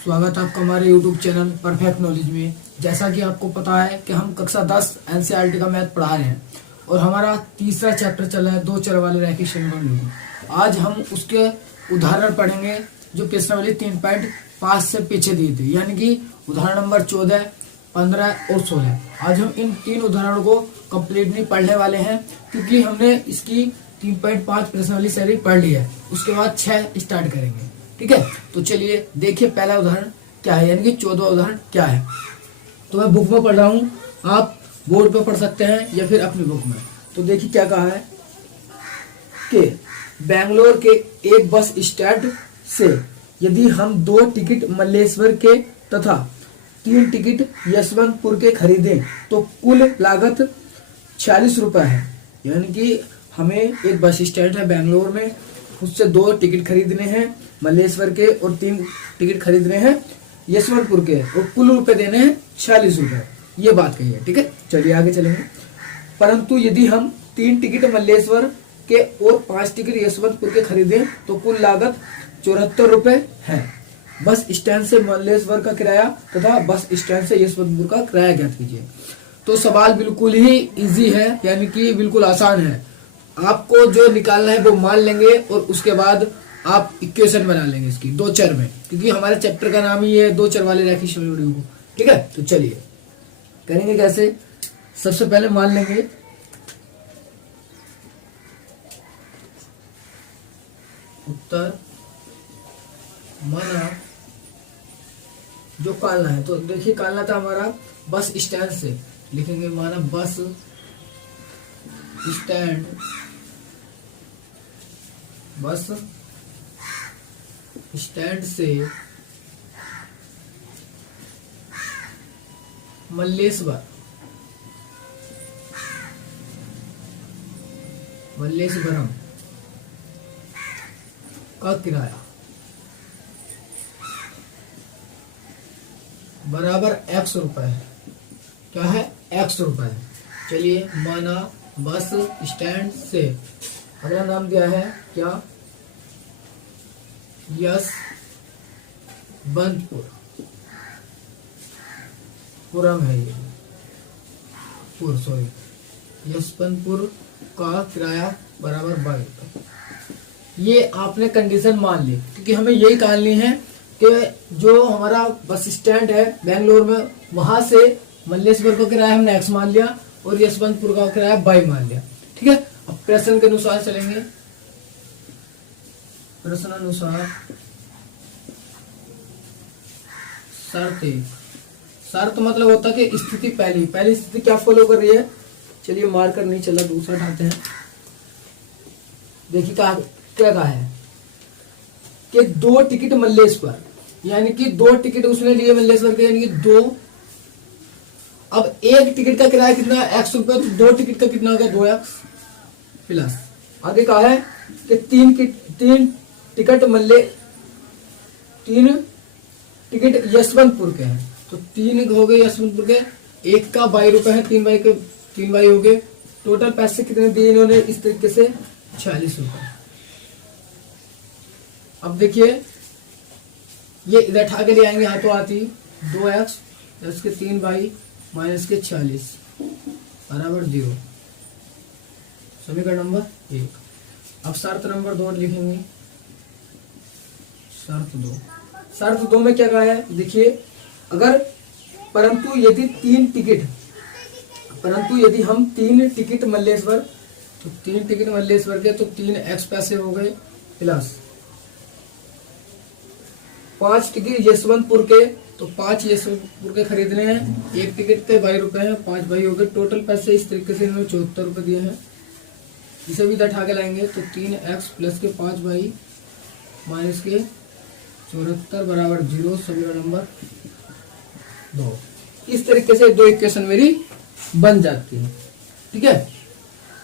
स्वागत है आपका हमारे YouTube चैनल परफेक्ट नॉलेज में। जैसा कि आपको पता है कि हम कक्षा 10 NCERT का मैथ पढ़ा रहे हैं और हमारा तीसरा चैप्टर चल रहा है दो चर वाले रैखिक समीकरण। आज हम उसके उदाहरण पढ़ेंगे जो प्रश्नावली 3.5 से पीछे दिए थे, यानी कि उदाहरण नंबर 14, 15 और 16। आज हम इन तीन उदाहरणों को कंप्लीटली पढ़ने वाले हैं क्योंकि हमने इसकी 3.5 प्रश्नावली सीरीज पढ़ ली है। उसके बाद 6 स्टार्ट करेंगे। ठीक है, तो चलिए देखिए पहला उदाहरण क्या है, यानी कि 14वां उदाहरण क्या है। तो मैं बुक में पढ़ रहा हूँ, आप बोर्ड पे पढ़ सकते हैं या फिर अपनी बुक में। तो देखिए क्या कहा है कि बेंगलोर के एक बस स्टैंड से यदि हम 2 टिकट मल्लेश्वर के तथा 3 टिकट यशवंतपुर के खरीदें तो कुल लागत 46 रुपए है। यानी कि हमें एक बस स्टैंड है बेंगलोर में, उससे 2 टिकट खरीदने हैं मल्लेश्वर के और 3 टिकट खरीदने हैं यशवंतपुर के और कुल रुपए देने हैं 46 रुपए। ये बात कही है। ठीक है, चलिए आगे चलेंगे। परंतु यदि हम 3 टिकट मल्लेश्वर के और 5 टिकट यशवंतपुर के खरीदें तो कुल लागत 74 रुपए है। बस स्टैंड से मल्लेश्वर का किराया तथा बस स्टैंड से यशवंतपुर का किराया ज्ञात कीजिए। तो सवाल बिल्कुल ही इजी है, यानी कि बिल्कुल आसान है। आपको जो निकालना है वो मान लेंगे और उसके बाद आप इक्वेशन बना लेंगे इसकी 2 चर में, क्योंकि हमारे चैप्टर का नाम ही है 2 चर वाले रैखिक समीकरणों को। ठीक है, तो चलिए करेंगे कैसे। सबसे पहले मान लेंगे उत्तर माना जो कालना है। तो देखिए कालना था हमारा बस स्टैंड से, लिखेंगे माना बस स्टैंड, बस स्टैंड से मल्लेश्वरम का किराया बराबर X रुपए है। क्या है? X रुपए है। चलिए माना बस स्टैंड से, अगला नाम दिया है क्या, यशवंतपुर पुरम है ये यशवंतपुर का किराया बराबर 22 रुपए। ये आपने कंडीशन मान ली, क्योंकि हमें यही कहनी है कि जो हमारा बस स्टैंड है बेंगलोर में, वहां से मल्लेश्वर का किराया हमने X मान लिया और यशवंतपुर का किराया 22 मान लिया। ठीक है, अब प्रश्न के अनुसार चलेंगे। प्रश्न अनुसार शर्त मतलब होता है कि स्थिति पहली स्थिति क्या फॉलो कर रही है। चलिए मार्कर नहीं चला, दूसरा उठाते हैं। देखिए क्या कहा है कि 2 टिकट मल्लेश्वर, यानी कि 2 टिकट उसने लिए मल्लेश्वर के, यानी कि 2। अब एक टिकट का किराया कितना है X रुपए, तो 2 टिकट का कितना हो गया 2X प्लस। आगे कहा है कि 3 टिकट यशवंतपुर के हैं, तो 3 हो गए यशवंतपुर के, एक का 22 रुपए है, 3 बाई हो गए। टोटल पैसे कितने दिए इन्होंने इस तरीके से 46 रुपए। अब देखिए ये इधर उठा के ले आएंगे, हाथों आती 2X प्लस के 3 बाई माइनस के 46 बराबर 0। समीकरण नंबर 1। अब शर्त नंबर 2 लिखेंगे। शर्त 2 में क्या कहा है, देखिए परंतु यदि हम 3 टिकट मल्लेश्वर, तो 3 टिकट मल्लेश्वर के तो 3X पैसे हो गए प्लस 5 टिकट यशवंतपुर के, तो 5 यशवंतपुर के खरीदने हैं, एक टिकट के 22 रुपए हैं, 5 भाई हो गए। टोटल पैसे इस तरीके से इन्होंने 74 रुपए दिए हैं। इसे भी उठा के लाएंगे तो 3X प्लस के 5 भाई माइनस के 74 बराबर 0। समीकरण नंबर 2। इस तरीके से 2 इक्वेशन मेरी बन जाती है। ठीक है,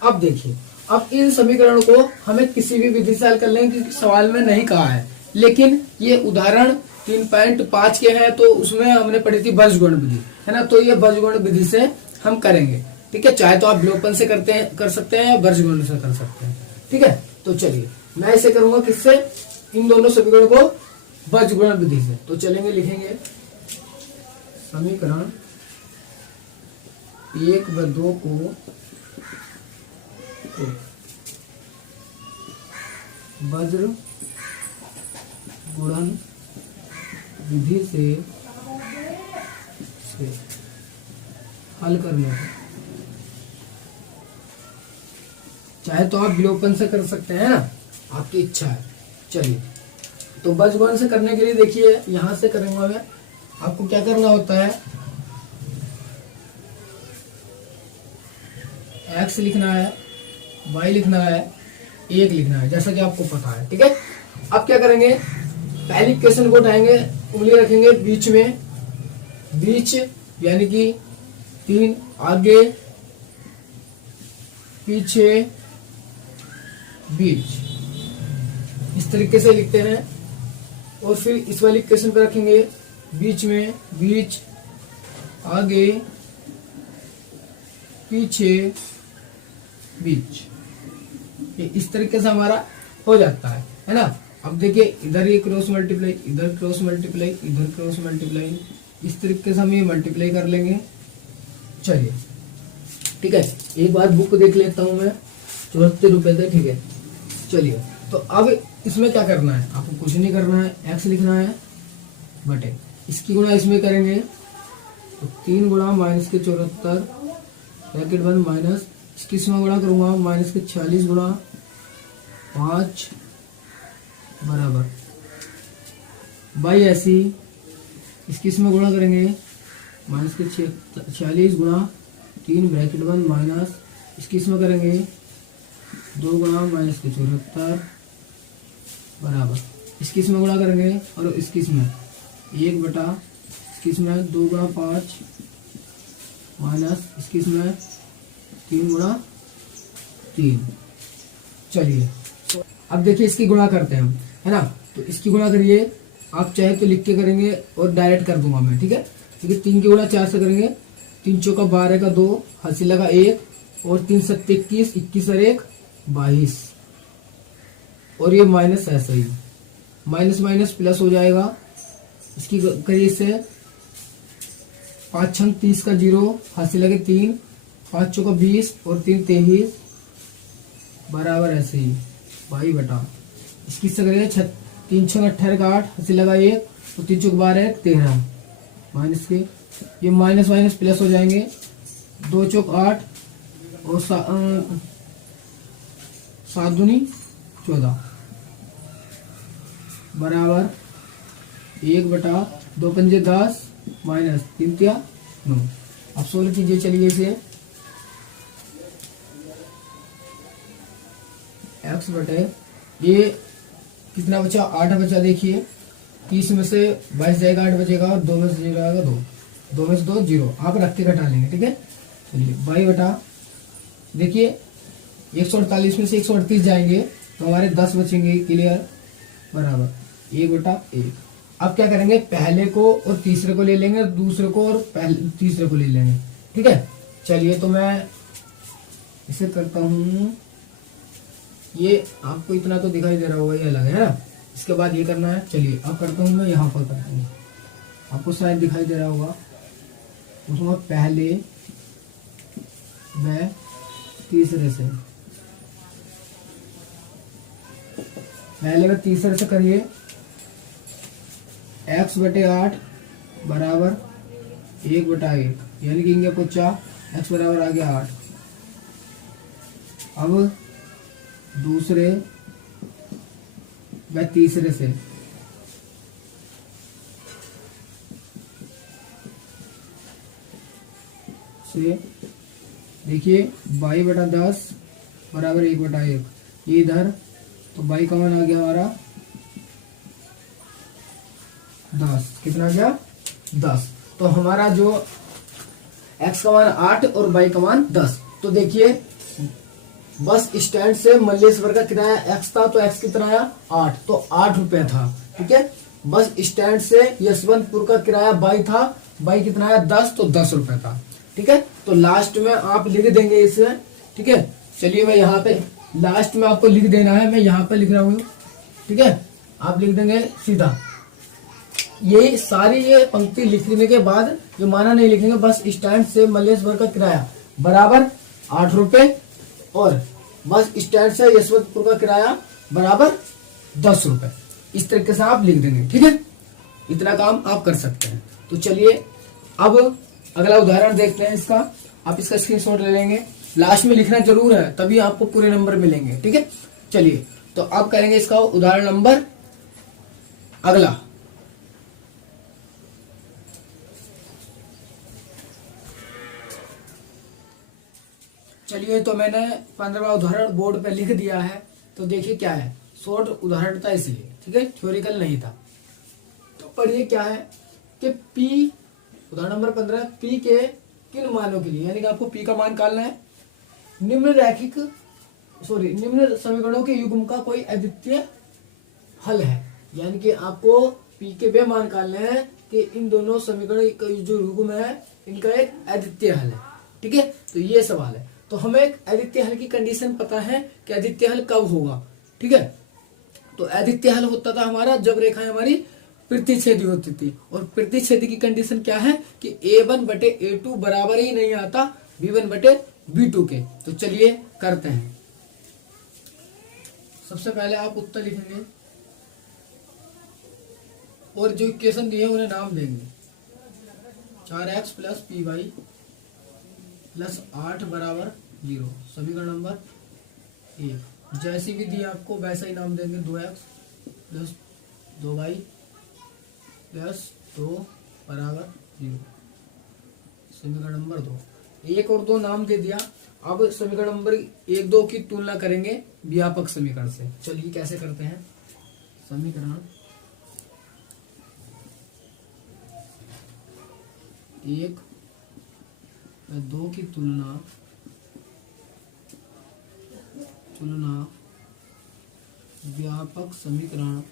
अब देखिए, अब इन समीकरणों को हमें किसी भी विधि से हल कर लेंगे, क्योंकि सवाल में नहीं कहा है, लेकिन ये उदाहरण 3.5 के हैं तो उसमें हमने पढ़ी थी बंशगुण विधि, है ना। तो ये बंशगुण विधि से हम करेंगे। ठीक है, चाहे तो आप विलोपन से कर सकते हैं या बंशगुण से कर सकते हैं। ठीक है, तो चलिए मैं इसे करूंगा किससे, इन दोनों समीकरणों को बीजगुणन विधि से। तो चलेंगे, लिखेंगे समीकरण 1 व 2 को वज्र गुणन विधि से हल करने को, चाहे तो आप विलोपन से कर सकते हैं ना, आपकी इच्छा है। चलिए, तो वज्र गुणन से करने के लिए देखिए यहां से करूंगा मैं। आपको क्या करना होता है, x लिखना है, y लिखना है, 1 लिखना है, जैसा कि आपको पता है। ठीक है, अब क्या करेंगे, पहली इक्वेशन को उठाएंगे, उंगली रखेंगे बीच में, बीच यानी कि 3, आगे पीछे बीच, इस तरीके से लिखते हैं। और फिर इस वाली इक्वेशन पे रखेंगे बीच में, बीच आगे पीछे बीच, ये इस तरीके से हमारा हो जाता है ना। अब देखिए, इधर ये क्रॉस मल्टीप्लाई, इधर क्रॉस मल्टीप्लाई, इधर क्रॉस मल्टीप्लाई, इस तरीके से हम ये मल्टीप्लाई कर लेंगे। चलिए, ठीक है, एक बार बुक देख लेता हूं मैं, 74 रुपए थे। ठीक है, चलिए, तो अब इसमें क्या करना है, आपको कुछ नहीं करना है, x लिखना है बटे इसकी गुणा इसमें करेंगे, तो 3 गुणा माइनस के 74 ब्रैकेट बंद माइनस, इसकी इसमें गुणा करूंगा माइनस के 46 गुणा 5 बराबर बाई ऐसी, इसकी इसमें गुणा करेंगे माइनस के 46 गुणा 3 ब्रैकेट बंद माइनस, इसकी इसमें करेंगे 2 गुणा माइनस के 74 बराबर, इसकी इसमें गुणा करेंगे और इसकी इसमें 1 बटा, इसकी इसमें 2 गुणा 5 माइनस, इसकी इसमें 3 गुणा 3। चलिए, अब देखिए इसकी गुणा करते हैं हम, है ना। तो इसकी गुणा करिए, आप चाहे तो लिख के करेंगे और डायरेक्ट कर दूंगा मैं। ठीक है, क्योंकि 3 की गुणा 4 से करेंगे, 3 चौका 12 का 2, हाथ से लगा 1 और 3 7 21, 21 और 1 22, और ये माइनस ऐसा ही, माइनस माइनस प्लस हो जाएगा। इसकी करिए से 5 6 30 का 0, हाथ से लगे 3, 5 चौका 20 और 3 23 बराबर ऐसे ही 22 बटा, इसकी से करेंगे 3 6 18 का 8, हाथ से लगा 1 तो 3 चौक 12 13 माइनस के, ये माइनस माइनस प्लस हो जाएंगे, 2 चौक 8 और 7 दूनी 14 बराबर 1 बटा 2 पंजे 10 माइनस 3 तिया 9। अब सोल्व कीजिए, चलिए इसे, x बटे ये कितना बचा, 8 बचा। देखिए 30 में से 22 जाएगा, 8 बचेगा और 2 में से 0 आएगा 2, 2 में से 2 0, आप रख के घटा लेंगे। ठीक है, चलिए 22 बटा, देखिए 148 में से 138 जाएंगे तो हमारे 10 बचेंगे, क्लियर, बराबर 1 बटा 1। अब क्या करेंगे, पहले को और तीसरे को ले लेंगे, दूसरे को और तीसरे को ले लेंगे। ठीक है, चलिए तो मैं इसे करता हूं, ये आपको इतना तो दिखाई दे रहा होगा, ये अलग है ना। इसके बाद ये करना है, चलिए अब करता हूं मैं, यहाँ पर करता हूँ, आपको शायद दिखाई दे रहा होगा, उसमें पहले व तीसरे से, पहले व तीसरे से करिए, x बटे 8 बराबर 1 बटा 1, यानी कि इंगे पोचा x बराबर आ गया 8। अब दूसरे व तीसरे से देखिए 22 बटा 10 बराबर 1 बटा 1, ये इधर तो 22 का मान आ गया हमारा 10, कितना आ गया 10। तो हमारा जो x का मान 8 और y का मान 10। तो देखिए बस स्टैंड से मल्लेश्वर का किराया x था, तो x कितना आया 8, तो 8 रुपए था। ठीक है, बस स्टैंड से यशवंतपुर का किराया y था, y कितना आया 10, तो 10 रुपए था। ठीक है, तो लास्ट में आप लिख देंगे इसे। ठीक है, चलिए मैं यहाँ पे लास्ट में आपको लिख देना है, मैं यहाँ पे लिख रहा हूँ। ठीक है, आप लिख देंगे सीधा ये सारी ये पंक्ति लिखने के बाद जो माना नहीं लिखेंगे, बस स्टैंड से मल्लेश्वर का किराया बराबर 8 रुपए और बस स्टैंड से यशवंतपुर का किराया बराबर 10 रुपए। इस तरीके से आप लिख देंगे, ठीक है। इतना काम आप कर सकते हैं। तो चलिए अब अगला उदाहरण देखते हैं इसका। आप इसका स्क्रीनशॉट ले लेंगे, लास्ट में लिखना जरूर है, तभी आपको पूरे नंबर मिलेंगे, ठीक है। चलिए तो आप करेंगे इसका उदाहरण नंबर अगला। चलिए तो मैंने 15वां उदाहरण बोर्ड पे लिख दिया है। तो देखिए क्या है, शॉर्ट उदाहरण था इसलिए, ठीक है, थ्योरिकल नहीं था। तो पढ़िए क्या है कि P उदाहरण नंबर 15 P के किन मानों के लिए, यानी कि आपको P का मान निकालना है। निम्न समीकरणों के युग्म का कोई अद्वितीय हल है, यानी कि आपको P के वे मान निकालने हैं कि इन दोनों समीकरण का जो युग्म है इनका एक अद्वितीय हल है, ठीक है। तो ये सवाल है। तो हमें एक अद्वितीय हल की कंडीशन पता है कि अद्वितीय हल कब होगा, ठीक है। तो अद्वितीय हल होता था हमारा जब रेखाएं हमारी प्रतिच्छेदी होती थी, और प्रतिच्छेदी की कंडीशन क्या है कि A1 बटे A2 बराबर ही नहीं आता B1 बटे B2 के। तो चलिए करते हैं। सबसे पहले आप उत्तर लिखेंगे और जो इक्वेशन दिए उन्हें नाम देंगे। 4x plus P Y plus 8 बराबर 0, समीकरण नंबर 1। जैसी भी दी आपको वैसा ही नाम देंगे। 2x प्लस 2y प्लस 2 बराबर 0, समीकरण नंबर 2। 1 और 2 नाम दे दिया। अब समीकरण नंबर 1 2 की तुलना करेंगे व्यापक समीकरण से। चलिए कैसे करते हैं। समीकरण 1 और 2 की तुलना व्यापक समीकरण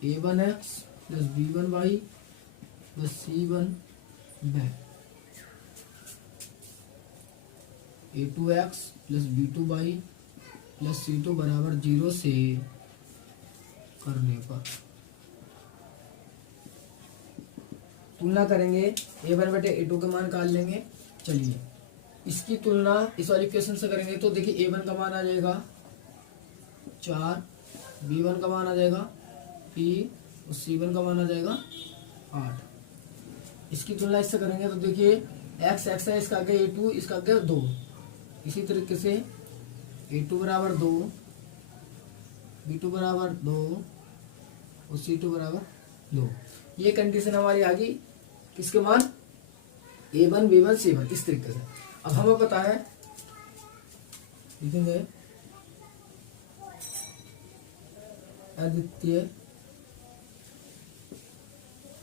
A1x plus B1y plus C1y A2x plus B2y plus C2 बराबर 0 से करने पर तुलना करेंगे। A1 बटे A2 का मान निकाल लेंगे। चलिए इसकी तुलना इस वाली इक्वेशन से करेंगे तो देखिए A1 का मान आ जाएगा 4, B1 का मान आ जाएगा P और C1 का मान आ जाएगा 8। इसकी तुलना इससे करेंगे तो देखिए x है, इसका आगे A2, इसका आगे 2। इसी तरीके से A2 बराबर 2, B2 बराबर 2 और C2 बराबर 2। ये कंडीशन हमारी आ गई किसके मान, A1 B1 C1। इस तरीके से अब हमें पता है, लिखेंगे अद्वितीय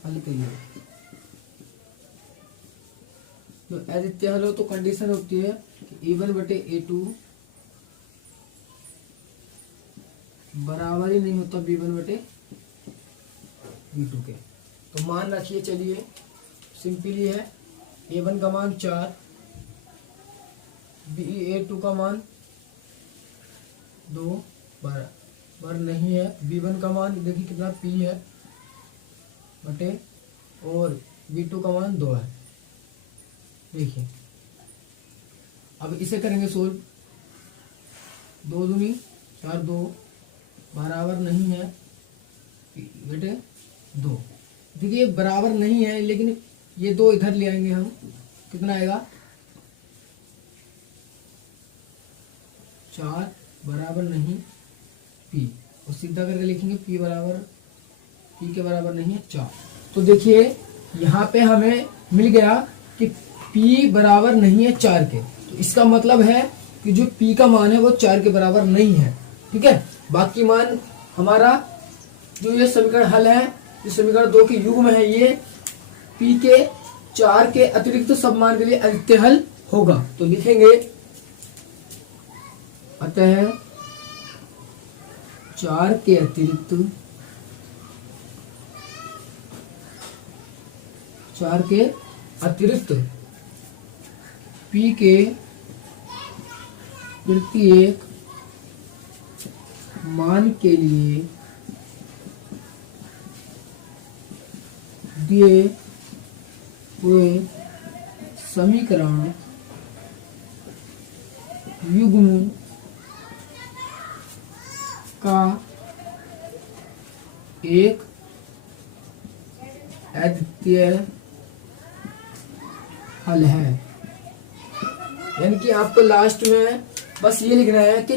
हल के लिए। जो अद्वितीय हल हो तो कंडीशन होती है कि A1 बटे A2 बराबर ही नहीं होता B1 बटे B2 के। तो मान रखिए, चलिए सिंपली है। A1 का मान 4, A2 का मान 2 बराबर नहीं है। B1 का मान देखिए कितना P है बटे, और B2 का मान 2 है। देखिए अब इसे करेंगे सोल्व। 2 दूनी 4, 2 बराबर नहीं है बेटे 2। देखिए बराबर नहीं है, लेकिन ये 2 इधर ले आएंगे हम, कितना आएगा 4 बराबर नहीं P, और सीधा करके लिखेंगे P के बराबर नहीं है 4। तो देखिए यहाँ पे हमें मिल गया कि P बराबर नहीं है 4 के। तो इसका मतलब है कि जो P का मान है वो 4 के बराबर नहीं है, ठीक है। बाकी मान हमारा जो ये समीकरण हल है, ये समीकरण 2 के युग्म है, ये P के 4 के अतिरिक्त सब मान के लिए अद्वितीय हल होगा। तो लिखेंगे अतः 4 के अतिरिक्त P के प्रत्येक मान के लिए दिए हुए समीकरण युग्म का एक अद्वितीय हल है। यानी कि आपको लास्ट में बस ये लिखना है कि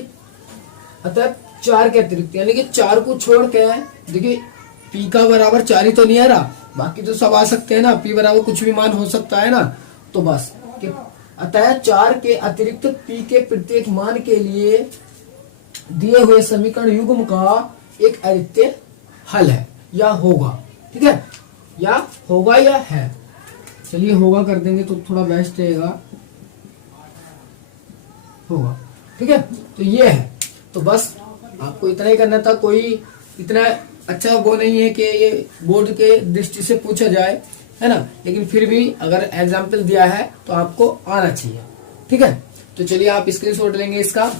अतः 4 के अतिरिक्त, यानी कि 4 को छोड़ के, देखिए p का बराबर 4 ही तो नहीं आ रहा, बाकी तो सब आ सकते हैं ना, p बराबर कुछ भी मान हो सकता है ना। तो बस कि अतः 4 के अतिरिक्त p के प्रत्येक मान के लिए दिए हुए समीकरण युग्म का एक अद्वितीय हल है या होगा। ठीक है, या होगा या है। चलिए होगा कर देंगे तो थोड़ा बेस्ट रहेगा, होगा। ठीक है, तो ये है। तो बस आपको इतना ही करना था, कोई इतना अच्छा वो नहीं है कि ये बोर्ड के दृष्टि से पूछा जाए, है ना, लेकिन फिर भी अगर एग्जाम्पल दिया है तो आपको आना चाहिए। ठीक है, तो चलिए आप स्क्रीनशॉट लेंगे इसका।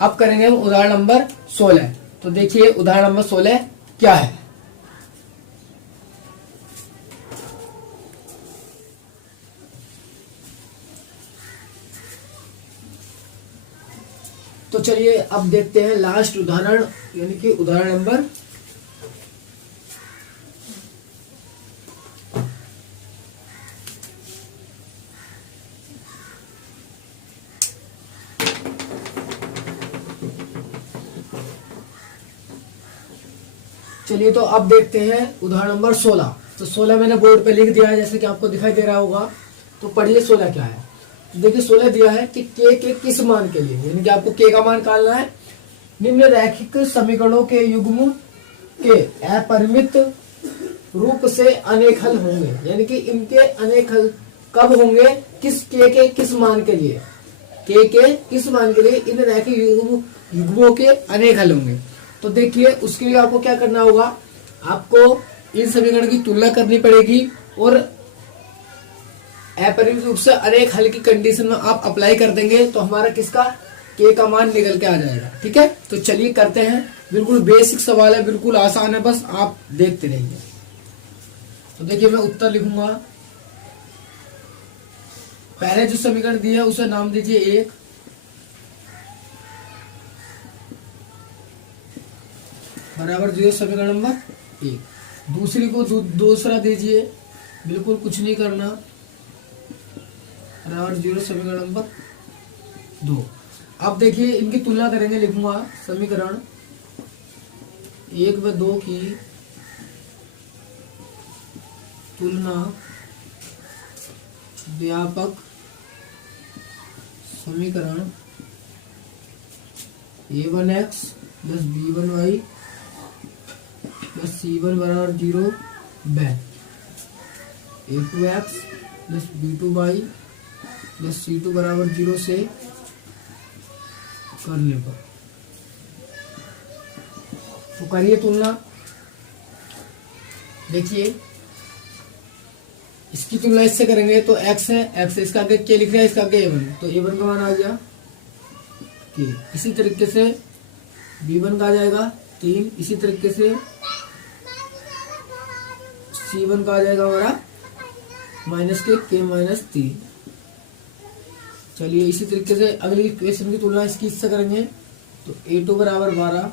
अब करेंगे हम उदाहरण नंबर 16। तो देखिए उदाहरण नंबर 16 क्या है। तो चलिए अब देखते हैं लास्ट उदाहरण, यानी कि उदाहरण नंबर 16। तो अब देखते हैं उदाहरण नंबर 16। तो 16 मैंने बोर्ड पे लिख दिया है, जैसे कि आपको दिखाई दे रहा होगा। तो पढ़िए 16 क्या है। तो देखिए 16 दिया है कि k के किस मान के लिए, यानी कि आपको k का मान निकालना है। निम्न रैखिक समीकरणों के युग्म के अपरिमित रूप से अनेक हल होंगे, यानी कि इनके अनेक हल कब होंगे, किस k के किस मान के लिए, k के किस मान के लिए इन रैखिक युग्मों के अनेक हल होंगे। तो देखिए उसके लिए आपको क्या करना होगा, आपको इन समीकरण की तुलना करनी पड़ेगी और अपरिमित रूप से अनेक हल की कंडीशन में आप अप्लाई कर देंगे तो हमारा किसका k का मान निकल के आ जाएगा। ठीक है, तो चलिए करते हैं। बिल्कुल बेसिक सवाल है, बिल्कुल आसान है, बस आप देखते रहिए। तो देखिए मैं उत्तर लिखूंगा। पहले जो समीकरण दिया है उसे नाम दीजिए 1, बराबर 0 समीकरण नंबर 1। दूसरी को दूसरा दीजिए, बिल्कुल कुछ नहीं करना, बराबर 0 समीकरण नंबर 2। अब देखिए इनकी तुलना करेंगे, लिखूंगा समीकरण 1 व 2 की तुलना व्यापक समीकरण a1x plus b1y plus c1 बराबर 0 व a2x plus b2y plus c2 बराबर 0 से करने पर। तो करिए तुलना। देखिए इसकी तुलना इससे करेंगे तो x है, x इसका आगे क्या लिख रहा है, इसका आगे a1, तो a1 का मान आ गया k। इसी तरीके से b1 का आ जाएगा 3, इसी तरीके से c1 का आ जाएगा हमारा माइनस k माइनस 3। चलिए इसी तरीके से अगली इक्वेशन की तुलना इसकी इससे करेंगे तो a2 बराबर 12,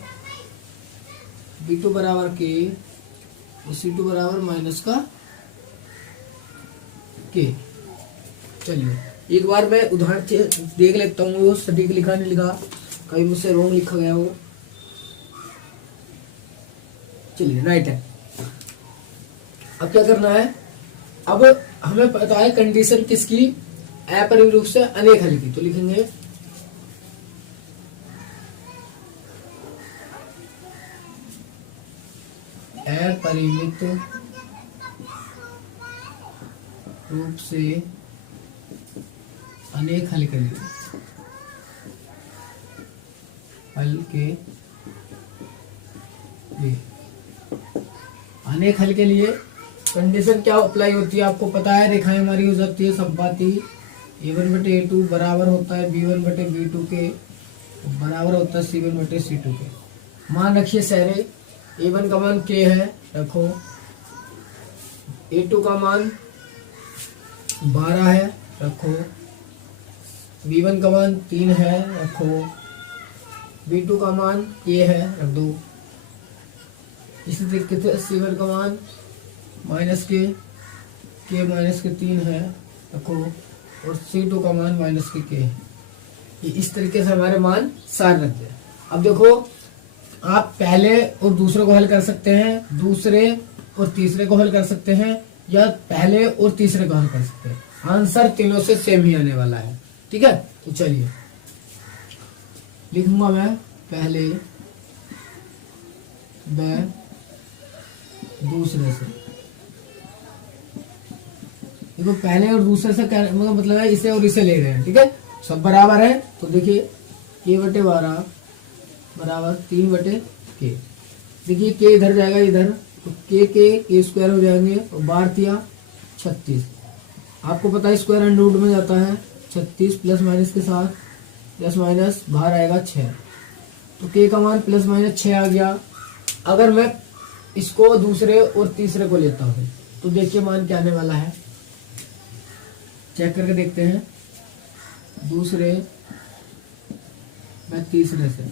b2 बराबर k और c2 बराबर माइनस का k। चलिए एक बार मैं उदाहरण देख लेता हूँ, वो सटीक लिखा नहीं लिखा, कहीं मुझसे रोंग लिखा गया हो। चलिए राइट है। अब क्या करना है, अब हमें पता है कंडीशन किसकी, अपरिमित रूप से अनेक हल की। तो लिखेंगे अपरिमित रूप से अनेक हल के लिए, अनेक हल के लिए कंडीशन क्या अप्लाई होती है आपको पता है, रेखाएं हमारी हो जाती है संपाती। a1 बटे a2 बराबर होता है b1 बटे b2 के, बराबर होता है c1 बटे c2 के। मान रखिए सारे। A1 का मान k है, रखो। A2 का मान 12 है, रखो। B1 का मान 3 है, रखो। B2 का मान k है, रख दो। इसी तरीके से C1 का मान माइनस k माइनस के 3 है, रखो। और C2 का मान माइनस के k है। ये इस तरीके से हमारे मान सारे रखते हैं। अब देखो, आप पहले और दूसरे को हल कर सकते हैं, दूसरे और तीसरे को हल कर सकते हैं, या पहले और तीसरे को हल कर सकते हैं। आंसर तीनों से सेम ही आने वाला है, ठीक है। तो चलिए लिखूंगा मैं पहले व दूसरे से। देखो पहले और दूसरे से क्या मतलब है, इसे और इसे ले रहे हैं, ठीक है। सब बराबर है तो देखिए k/12 बराबर 3/k। देखिए k इधर जाएगा इधर, तो k स्क्वायर हो जाएंगे और 12 36। आपको पता है स्क्वायर अंडर रूट में जाता है 36 प्लस माइनस के साथ, प्लस माइनस बाहर आएगा 6। तो k का मान प्लस माइनस 6 आ गया। अगर मैं इसको दूसरे और तीसरे को लेता हूँ तो देखिए मान क्या आने वाला है, चेक करके देखते हैं। दूसरे मैं तीसरे से,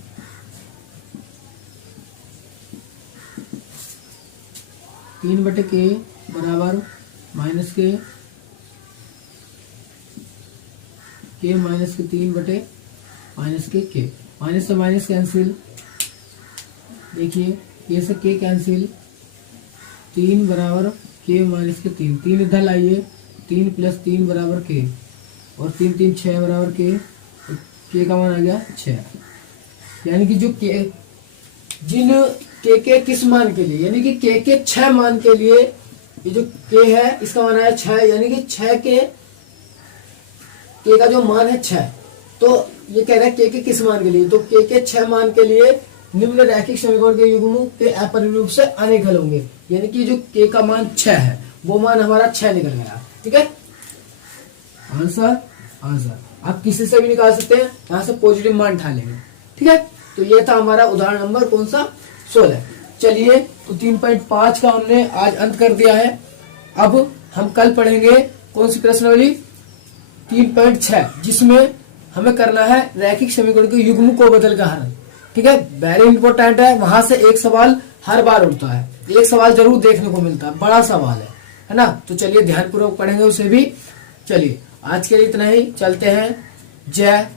तीन बटे के बराबर माइनस के माइनस के 3 बटे माइनस के माइनस से माइनस कैंसिल। देखिए के से के कैंसिल, 3 बराबर के माइनस के 3, 3 इधर लाइए, 3 प्लस 3 बराबर के, और 3 3 6 बराबर के का मान आ गया 6। यानी कि जो के जिन के किस मान के लिए, यानी कि के 6 मान के लिए ये जो के है इसका मान आया 6, यानी कि 6 के का जो मान है 6। तो ये कह रहा है के किस मान के लिए, तो के 6 मान के लिए निम्न रैखिक समीकरण के युग्मों के अपरिमेय रूप से अनेक हल होंगे। यानी कि जो के का मान 6 है वो मान हमारा 6 निकल गया, ठीक है। आंसर आप किसी से भी निकाल सकते हैं, यहाँ से पॉजिटिव मान उठा लेंगे, ठीक है। तो ये था हमारा उदाहरण नंबर कौन सा 16। चलिए तो 3.5 का हमने आज अंत कर दिया है। अब हम कल पढ़ेंगे कौन सी प्रश्नावली 3.6, जिसमें हमें करना है रैखिक समीकरण के युग्म को बदल कर हल, ठीक है। वेरी इंपॉर्टेंट है, वहां से एक सवाल हर बार उठता है, एक सवाल जरूर देखने को मिलता है, बड़ा सवाल है ना। तो चलिए ध्यानपूर्वक पढ़ेंगे उसे भी। चलिए आज के लिए इतना ही, चलते हैं। जय